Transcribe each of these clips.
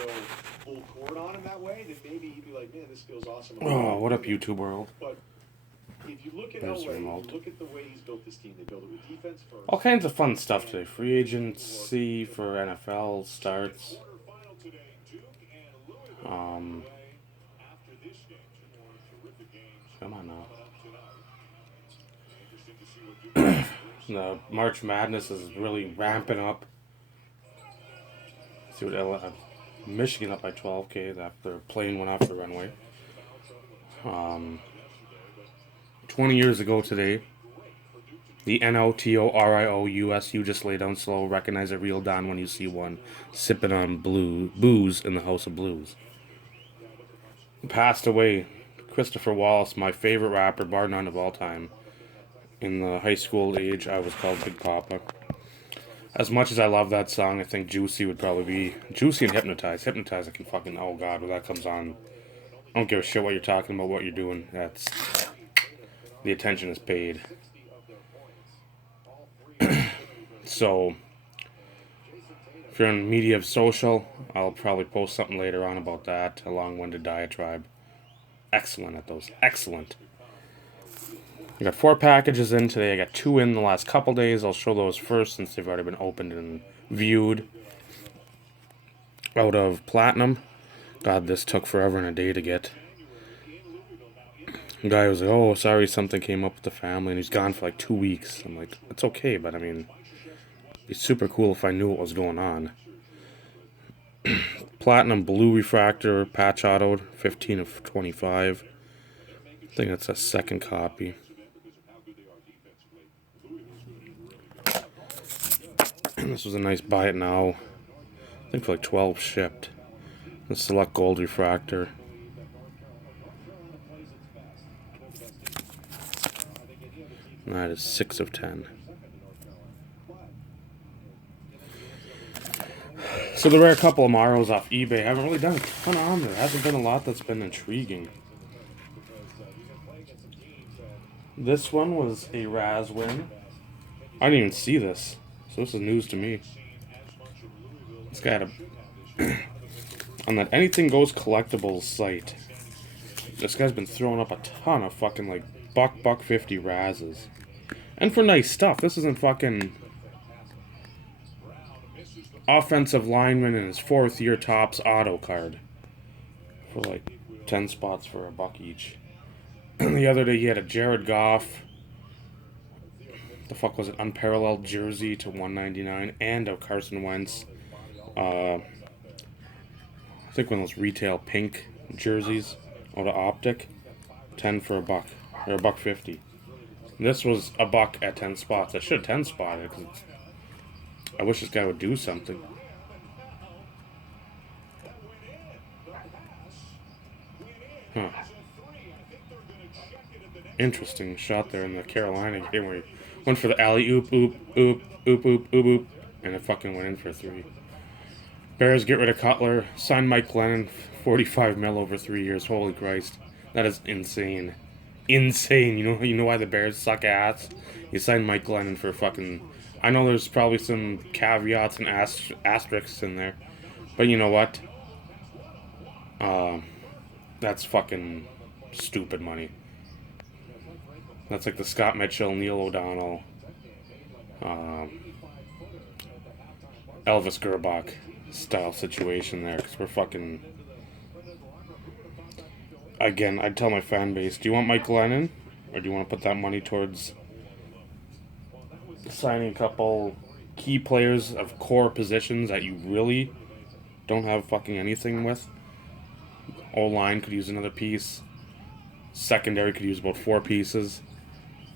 go full court on him that way, then maybe he'd be like, man, this feels awesome. Oh, what up, YouTube world? But if you look at There's LA, remote. you look at the way he's built this team. They build it with defense first. All kinds of fun stuff today. Free agency for NFL starts. Come on now. The March Madness is really ramping up. See what Michigan up by 12K after a plane went off the runway. 20 years ago today, the NOTORIO you just lay down slow, recognize a real Don when you see one, sipping on booze in the House of Blues. Passed away, Christopher Wallace, my favorite rapper, bar none of all time. In the high school age, I was called Big Papa. As much as I love that song, I think Juicy would probably be... Juicy and Hypnotize. Hypnotize, I can fucking... Oh, God, when that comes on... I don't give a shit what you're talking about, what you're doing. That's... The attention is paid. So... If you're on media of social, I'll probably post something later on about that. A long-winded diatribe. Excellent at those. Excellent. I got 4 packages in today. I got 2 in the last couple days. I'll show those first since they've already been opened and viewed. Out of Platinum. God, this took forever and a day to get. The guy was like, oh, sorry, something came up with the family, and he's gone for like 2 weeks. I'm like, it's okay, but I mean, it'd be super cool if I knew what was going on. Platinum Blue Refractor, patch autoed, 15 of 25. I think that's a second copy. This was a nice buy it now. I think for like 12 shipped. The Select Gold Refractor. And that is 6 of 10. So there were a couple of Amaros off eBay. I haven't really done a ton on there. Hasn't been a lot that's been intriguing. This one was a Raz win. I didn't even see this. So this is news to me. This guy had a... on that Anything Goes Collectibles site. This guy's been throwing up a ton of fucking like buck 50 Razes. And for nice stuff. This isn't fucking... offensive lineman in his 4th year tops auto card. For like 10 spots for a buck each. The other day he had a Jared Goff... the fuck was it? Unparalleled jersey to $199 and a Carson Wentz. I think one of those retail pink jerseys out of Optic. 10 for a buck. Or a buck 50. This was a buck at 10 spots. I should have 10 spotted because I wish this guy would do something. Huh. Interesting shot there in the Carolina game where he went for the alley-oop, oop, oop, oop, oop, oop, oop, and it fucking went in for 3. Bears get rid of Cutler. Sign Mike Glennon, 45 mil over 3 years. Holy Christ. That is insane. Insane. You know why the Bears suck ass? You sign Mike Glennon for fucking... I know there's probably some caveats and asterisks in there. But you know what? That's fucking stupid money. That's like the Scott Mitchell, Neil O'Donnell, Elvis Gerbach style situation there. Because we're fucking... Again, I'd tell my fan base, do you want Mike Glennon? Or do you want to put that money towards signing a couple key players of core positions that you really don't have fucking anything with? O-line could use another piece. Secondary could use about 4 pieces.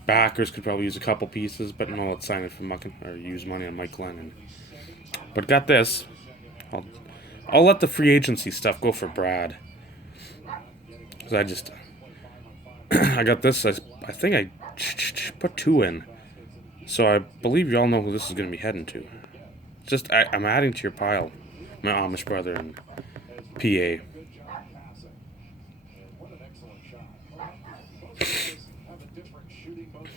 Backers could probably use a couple pieces, but no, let's sign it for or use money on Mike Glennon. But got this. I'll let the free agency stuff go for Brad. Because I got this. I think I put 2 in. So I believe you all know who this is going to be heading to. Just I'm adding to your pile. My Amish brother and PA.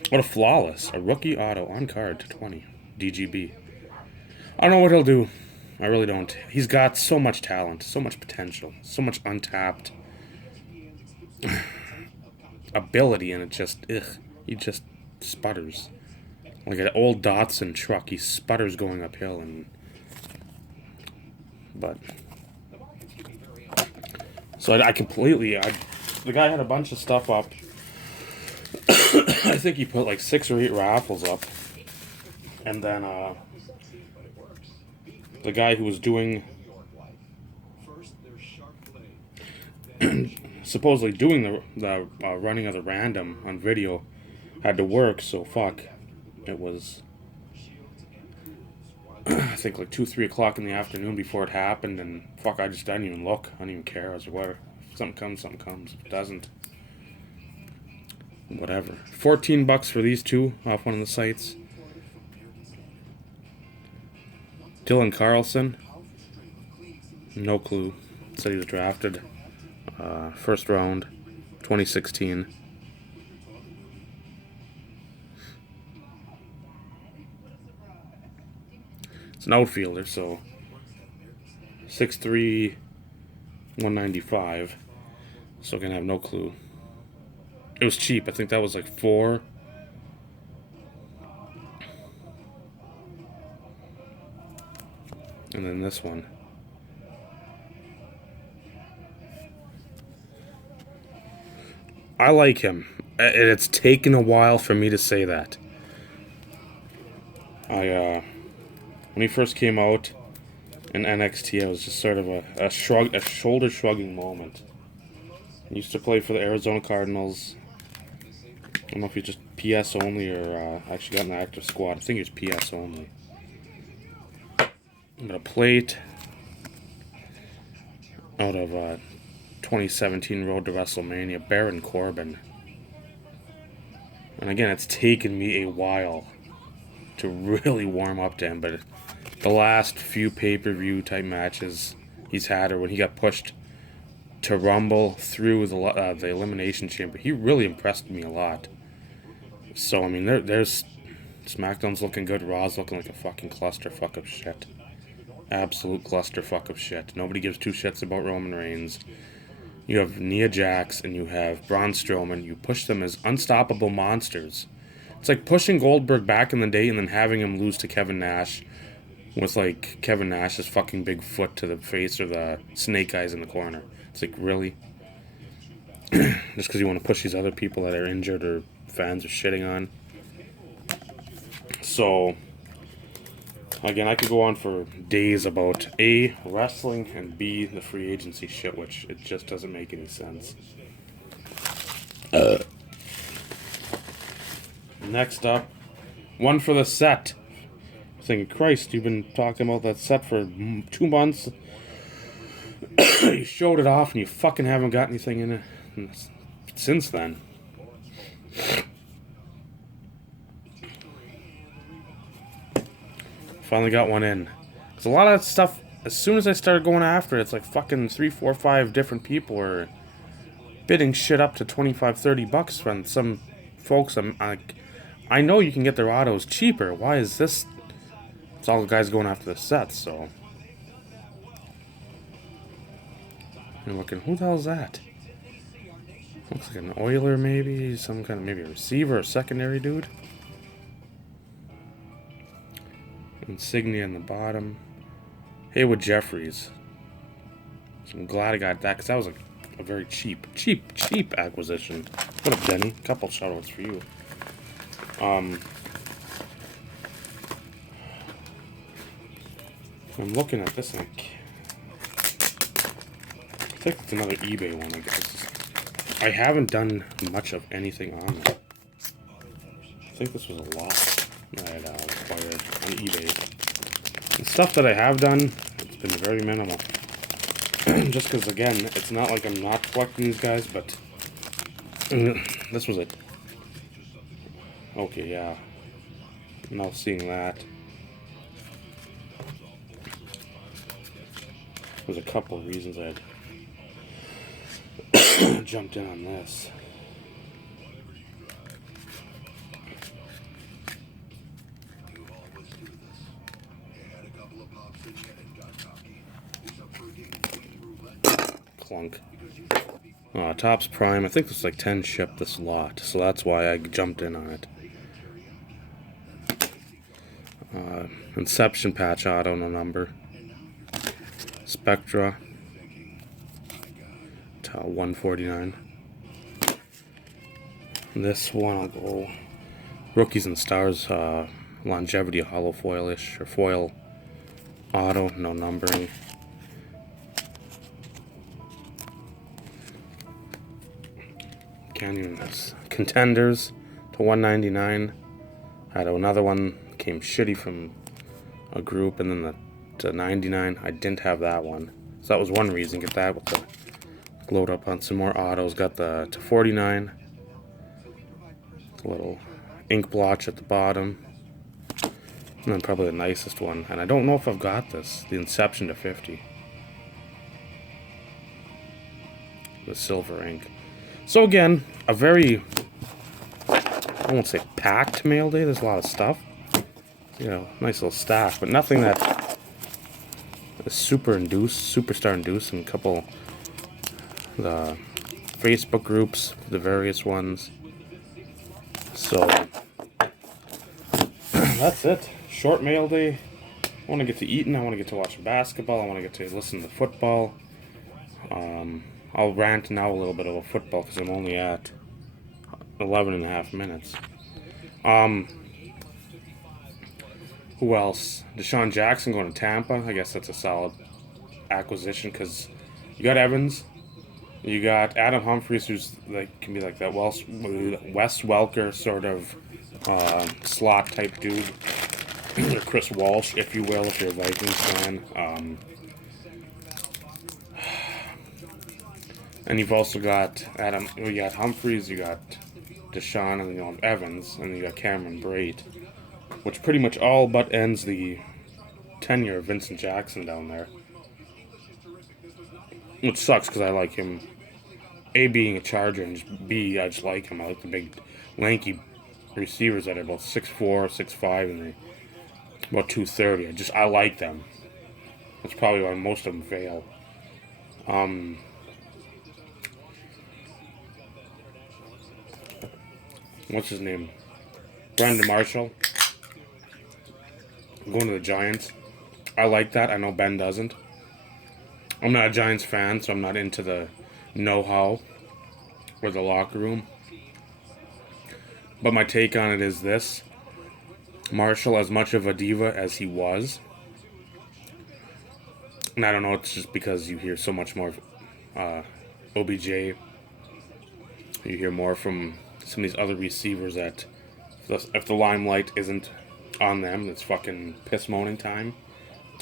What a flawless. A rookie auto on card to 20. DGB. I don't know what he'll do. I really don't. He's got so much talent, so much potential, so much untapped ability, and it just, he just sputters. Like an old Datsun truck, he sputters going uphill, but so I completely, the guy had a bunch of stuff up. I think he put like 6 or 8 raffles up, and then the guy who was doing, supposedly doing the running of the random on video, had to work, so fuck. It was, I think like 2, 3 o'clock in the afternoon before it happened, and fuck, I didn't even look. I didn't even care. I was like, whatever. If something comes, something comes. If it doesn't, whatever. $14 for these two off one of the sites. Dylan Carlson. No clue. Said he was drafted first round, 2016. It's an outfielder, so 6'3", 195. So gonna have no clue. It was cheap. I think that was like 4. And then this one. I like him. It's taken a while for me to say that. When he first came out in NXT, it was just sort of a shoulder shrugging moment. He used to play for the Arizona Cardinals. I don't know if he's just PS only or actually got an active squad. I think he's PS only. I'm gonna plate out of 2017 Road to WrestleMania, Baron Corbin. And again, it's taken me a while to really warm up to him, but the last few pay-per-view type matches he's had, or when he got pushed to Rumble through the Elimination Chamber, he really impressed me a lot. So, I mean, there's SmackDown's looking good, Raw's looking like a fucking clusterfuck of shit. Absolute clusterfuck of shit. Nobody gives 2 shits about Roman Reigns. You have Nia Jax and you have Braun Strowman. You push them as unstoppable monsters. It's like pushing Goldberg back in the day and then having him lose to Kevin Nash with like Kevin Nash's fucking big foot to the face or the snake eyes in the corner. It's like, really? Just because you want to push these other people that are injured or fans are shitting on. So, again, I could go on for days about A, wrestling, and B, the free agency shit, which it just doesn't make any sense. Next up, one for the set. Thinking, Christ, you've been talking about that set for 2 months. You showed it off and you fucking haven't got anything in it since then. Finally got one in. Because a lot of that stuff, as soon as I started going after it, it's like fucking 3, 4, 5 different people are bidding shit up to $25-$30 from some folks. I'm like, I know you can get their autos cheaper. Why is this? It's all the guys going after the sets, so. You're looking, who the hell's that? Looks like an Oiler, maybe. Some kind of, maybe a receiver or secondary dude. Insignia in the bottom. Haywood Jeffries. So I'm glad I got that, because that was a very cheap acquisition. What up, Jenny? Couple shoutouts for you. I'm looking at this, and I think it's another eBay one, I guess. I haven't done much of anything on it. I think this was a lot that I had acquired on eBay. The stuff that I have done, it's been very minimal. Just because, again, it's not like I'm not collecting these guys, but this was it. Okay, yeah. Now seeing that. There's a couple of reasons I'd jumped in on this. clunk. Topps Prime, I think there's like 10 shipped this lot, so that's why I jumped in on it. Inception patch auto, no number. Spectra, 149. This one I'll go Rookies and Stars, longevity hollow foil-ish, or foil auto, no numbering. Can't even Contenders to 199. Had another one, came shitty from a group, and then to 99. I didn't have that one, so that was one reason. Get that with the load up on some more autos. Got the to 49. A little ink blotch at the bottom, and then probably the nicest one. And I don't know if I've got this. The Inception to 50. The silver ink. So again, a very, I won't say packed mail day. There's a lot of stuff. You know, nice little stack, but nothing that is superstar induced, and a couple the Facebook groups, the various ones. So that's it. Short mail day. I want to get to eating. I want to get to watching basketball. I want to get to listen to football. I'll rant now a little bit about football because I'm only at 11 and a half minutes. Who else? Deshaun Jackson going to Tampa. I guess that's a solid acquisition because you got Evans. You got Adam Humphries, who's like can be like that Wes Welker sort of slot type dude, or Chris Walsh, if you will, if you're a Vikings fan. And you've also got you got Humphries, you got Deshaun, and you have Evans, and you got Cameron Brate, which pretty much all but ends the tenure of Vincent Jackson down there. Which sucks because I like him. A, being a Charger, and just B, I just like him. I like the big, lanky receivers that are about 6'4", 6'5", and they about 230. I like them. That's probably why most of them fail. What's his name? Brandon Marshall. Going to the Giants. I like that. I know Ben doesn't. I'm not a Giants fan, so I'm not into the know-how or the locker room. But my take on it is this. Marshall, as much of a diva as he was, and I don't know, it's just because you hear so much more OBJ. You hear more from some of these other receivers that if the limelight isn't on them, it's fucking piss-moaning time.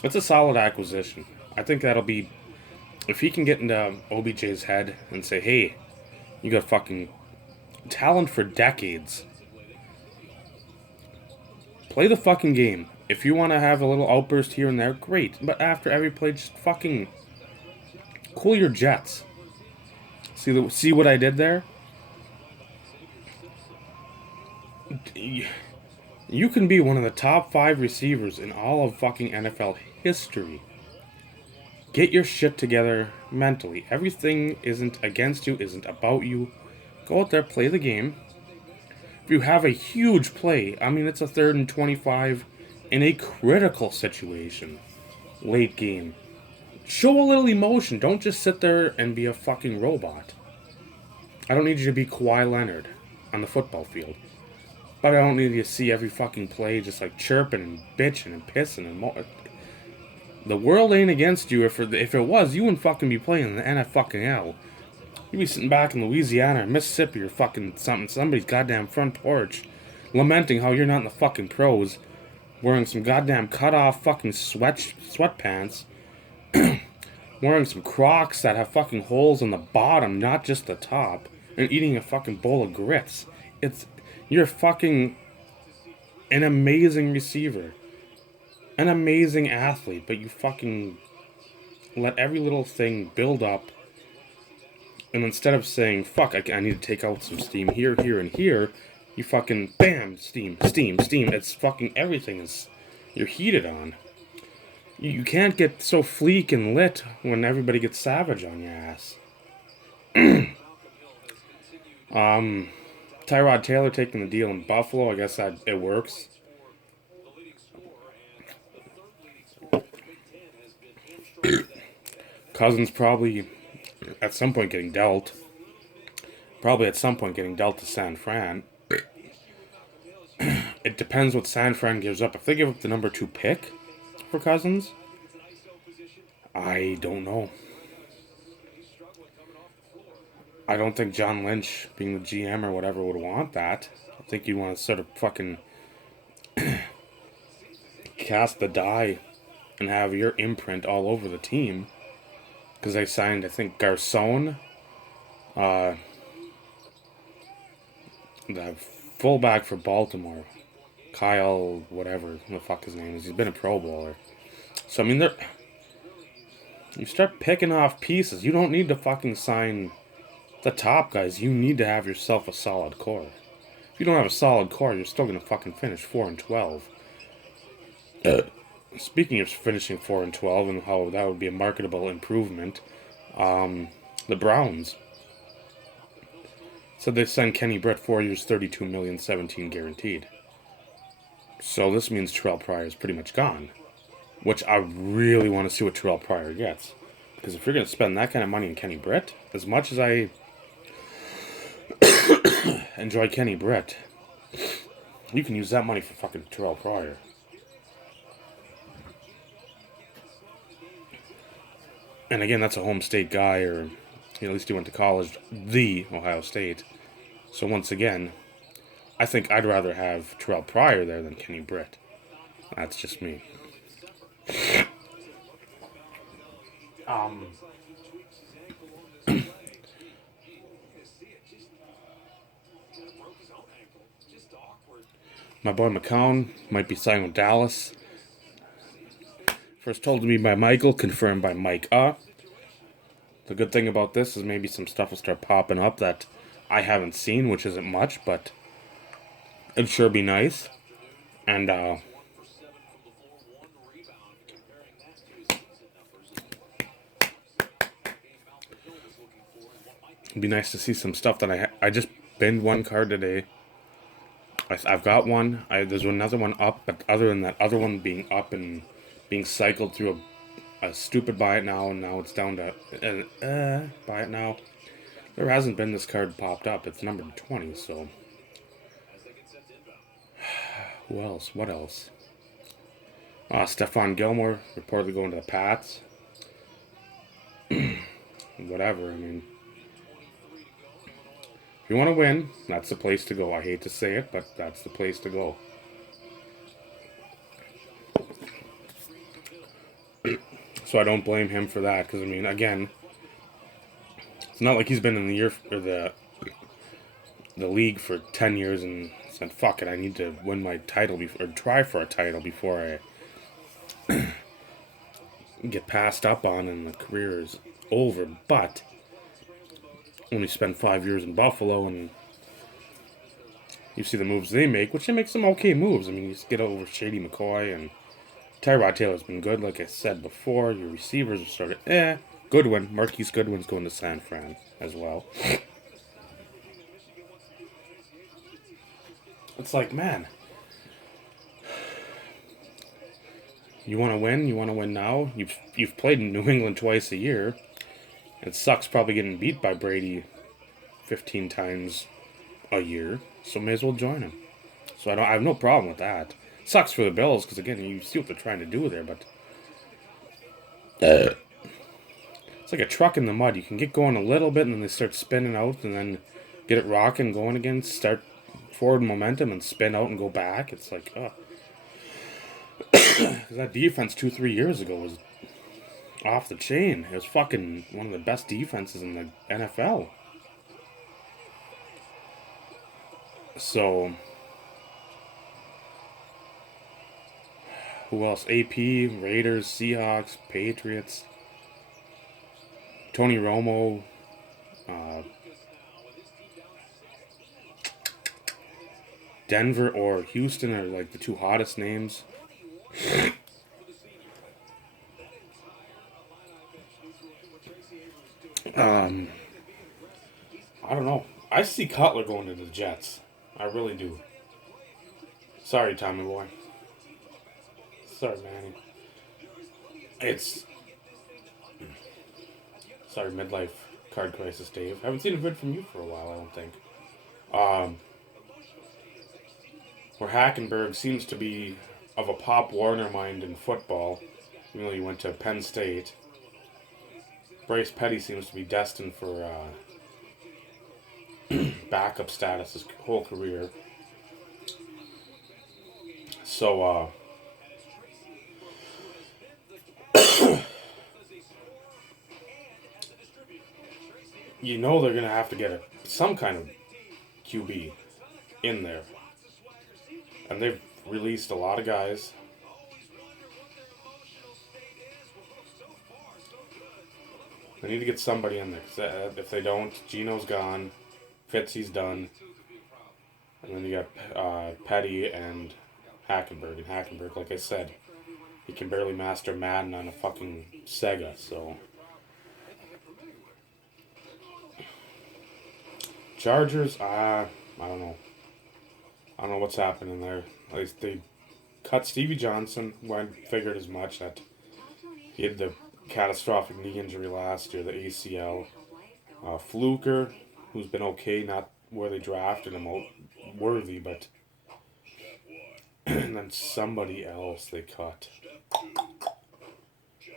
It's a solid acquisition. I think that'll be... If he can get into OBJ's head and say, hey, you got fucking talent for decades. Play the fucking game. If you want to have a little outburst here and there, great. But after every play, just fucking cool your jets. See what I did there? You can be one of the top 5 receivers in all of fucking NFL history. Get your shit together mentally. Everything isn't against you, isn't about you. Go out there, play the game. If you have a huge play, I mean, it's a 3rd and 25 in a critical situation, late game. Show a little emotion. Don't just sit there and be a fucking robot. I don't need you to be Kawhi Leonard on the football field. But I don't need you to see every fucking play just like chirping and bitching and pissing and the world ain't against you. If it was, you wouldn't fucking be playing in the NFL. You'd be sitting back in Louisiana or Mississippi or fucking somebody's goddamn front porch lamenting how you're not in the fucking pros, wearing some goddamn cut-off fucking sweatpants, wearing some Crocs that have fucking holes in the bottom, not just the top, and eating a fucking bowl of grits. You're fucking an amazing receiver. An amazing athlete, but you fucking let every little thing build up, and instead of saying, fuck, I need to take out some steam here, and here, you fucking, bam, steam. It's fucking everything is, you're heated on. You can't get so fleek and lit when everybody gets savage on your ass. Tyrod Taylor taking the deal in Buffalo, I guess that it works. Cousins probably at some point getting dealt. Probably at some point getting dealt to San Fran. It depends what San Fran gives up. If they give up the number 2 pick for Cousins, I don't know. I don't think John Lynch, being the GM or whatever, would want that. I think you want to sort of fucking cast the die and have your imprint all over the team. Because they signed, I think, Garcon, the fullback for Baltimore. Kyle, whatever the fuck his name is. He's been a Pro Bowler. So, I mean, you start picking off pieces. You don't need to fucking sign the top guys. You need to have yourself a solid core. If you don't have a solid core, you're still going to fucking finish 4-12. Speaking of finishing 4-12 and how that would be a marketable improvement, the Browns said they signed Kenny Britt 4 years, $32 million, $17 guaranteed. So this means Terrell Pryor is pretty much gone, which I really want to see what Terrell Pryor gets, because if you're going to spend that kind of money on Kenny Britt, as much as I enjoy Kenny Britt, you can use that money for fucking Terrell Pryor. And again, that's a home state guy, or at least he went to college, the Ohio State. So once again, I think I'd rather have Terrell Pryor there than Kenny Britt. That's just me. My boy McCown might be signed with Dallas. First told to me by Michael, confirmed by Mike. The good thing about this is maybe some stuff will start popping up that I haven't seen, which isn't much, but it'd sure be nice. And it'd be nice to see some stuff that I just binned one card today. I've got one. There's another one up, but other than that other one being up and being cycled through a stupid buy it now, and now it's down to buy it now. There hasn't been this card popped up. It's numbered 20, so. Who else? What else? Stephon Gilmore reportedly going to the Pats. Whatever, I mean. If you want to win, that's the place to go. I hate to say it, but that's the place to go. So I don't blame him for that, because I mean, again, it's not like he's been in the year or the league for 10 years and said, "Fuck it, I need to win my title or try for a title before I get passed up on and the career is over." But only spent 5 years in Buffalo, and you see the moves they make, which they make some okay moves. I mean, you just get over Shady McCoy, and Tyrod Taylor's been good, like I said before. Your receivers are started, Goodwin, Marquise Goodwin's going to San Fran as well. It's like, man, you want to win? You want to win now? You've played in New England twice a year. It sucks probably getting beat by Brady 15 times a year, so may as well join him. So I have no problem with that. Sucks for the Bills, because again, you see what they're trying to do there, but it's like a truck in the mud. You can get going a little bit, and then they start spinning out, and then get it rocking, going again, start forward momentum, and spin out and go back. It's like, because that defense 2-3 years ago was off the chain. It was fucking one of the best defenses in the NFL. So, who else? AP, Raiders, Seahawks, Patriots, Tony Romo, Denver or Houston are like the two hottest names. I don't know. I see Cutler going to the Jets. I really do. Sorry, Tommy boy. Sorry, Manny. It's... Sorry, midlife card crisis, Dave. Haven't seen a vid from you for a while, I don't think. Where Hackenberg seems to be of a Pop Warner mind in football, even though he went to Penn State. Bryce Petty seems to be destined for backup status his whole career. So, you know they're going to have to get some kind of QB in there. And they've released a lot of guys. They need to get somebody in there. Cause if they don't, Gino's gone. Fitzy's done. And then you got Petty and Hackenberg. And Hackenberg, like I said, he can barely master Madden on a fucking Sega, so... Chargers, I don't know. I don't know what's happening there. At least they cut Stevie Johnson, who I figured as much, that he had the catastrophic knee injury last year, the ACL. Fluker, who's been okay, not where they drafted him, worthy, but... and then somebody else they cut.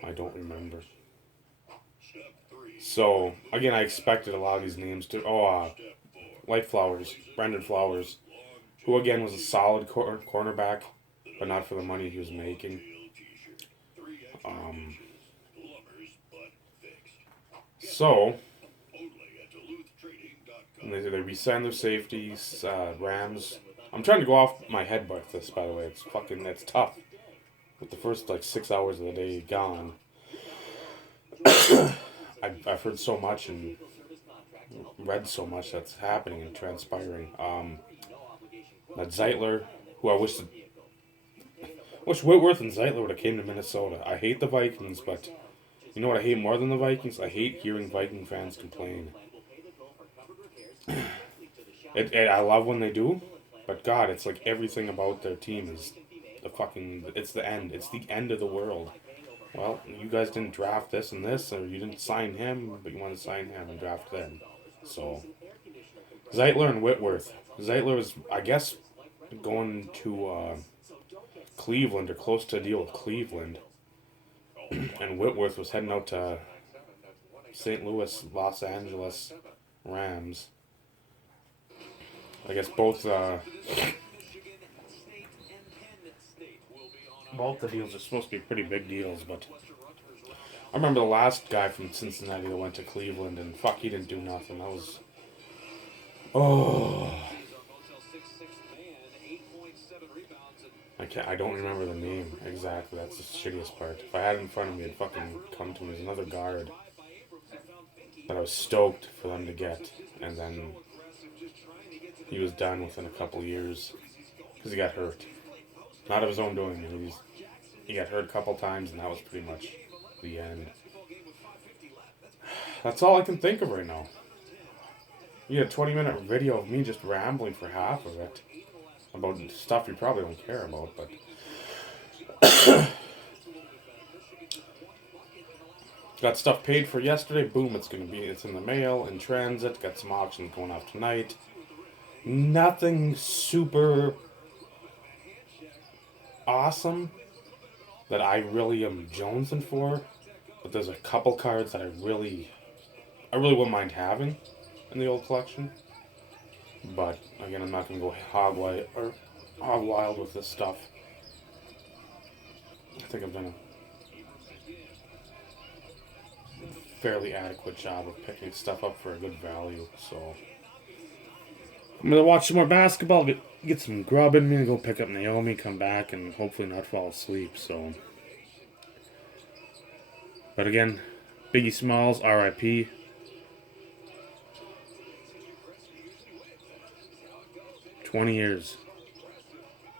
I don't remember. So, again, I expected a lot of these names to... Light Flowers, Brendan Flowers, who again was a solid cornerback, but not for the money he was making. So, they re-signed their safeties, Rams. I'm trying to go off my head with this, by the way. It's tough. With the first, 6 hours of the day gone. I've heard so much and read so much that's happening and transpiring. That Zeitler, who I wish Whitworth and Zeitler would have came to Minnesota. I hate the Vikings, but you know what I hate more than the Vikings? I hate hearing Viking fans complain. I love when they do, but God, it's like everything about their team is it's the end. It's the end of the world. Well, you guys didn't draft this and this, or you didn't sign him, but you want to sign him and draft them. So, Zeitler and Whitworth. Zeitler was, I guess, going to Cleveland, or close to a deal with Cleveland. And Whitworth was heading out to St. Louis, Los Angeles Rams. I guess both the deals are supposed to be pretty big deals, but I remember the last guy from Cincinnati that went to Cleveland, and fuck, he didn't do nothing. That was... Oh... I don't remember the name exactly. That's the shittiest part. If I had it in front of me, it'd fucking come to me. There's another guard that I was stoked for them to get, and then he was done within a couple years because he got hurt. Not of his own doing. He got hurt a couple times, and that was pretty much the end. That's all I can think of right now. You had a 20-minute video of me just rambling for half of it about stuff you probably don't care about, but got stuff paid for yesterday. Boom, it's in the mail, in transit. Got some auctions going off tonight. Nothing super awesome that I really am jonesing for, but there's a couple cards that I really wouldn't mind having in the old collection. But again, I'm not gonna go hog wild with this stuff. I think I've done a fairly adequate job of picking stuff up for a good value. So I'm gonna watch some more basketball, get some grub in me, and go pick up Naomi, come back, and hopefully not fall asleep. So, but again, Biggie Smalls, R.I.P. 20 years.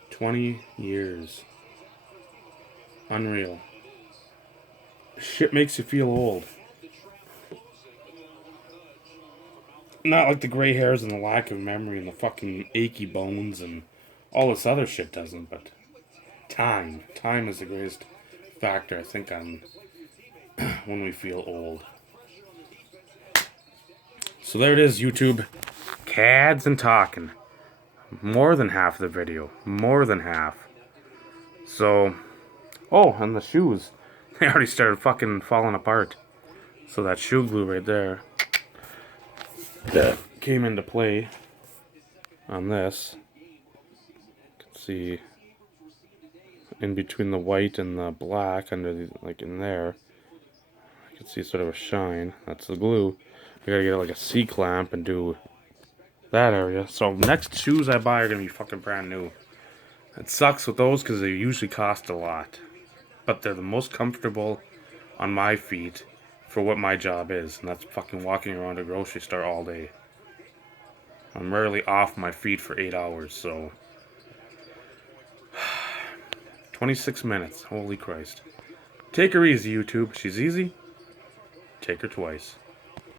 20 years. Unreal. Shit makes you feel old. Not like the gray hairs and the lack of memory and the fucking achy bones and all this other shit doesn't, but time. Time is the greatest factor, I think, on when we feel old. So there it is, YouTube. Cads and talking. More than half of the video. More than half. So, oh, and the shoes. They already started fucking falling apart. So that shoe glue right there that came into play on this. You can see in between the white and the black under the, like in there. You can see sort of a shine. That's the glue. I gotta get like a C-clamp and do that area. So next shoes I buy are gonna be fucking brand new. It sucks with those because they usually cost a lot. But they're the most comfortable on my feet for what my job is. And that's fucking walking around a grocery store all day. I'm rarely off my feet for 8 hours, so 26 minutes. Holy Christ. Take her easy, YouTube. She's easy. Take her twice.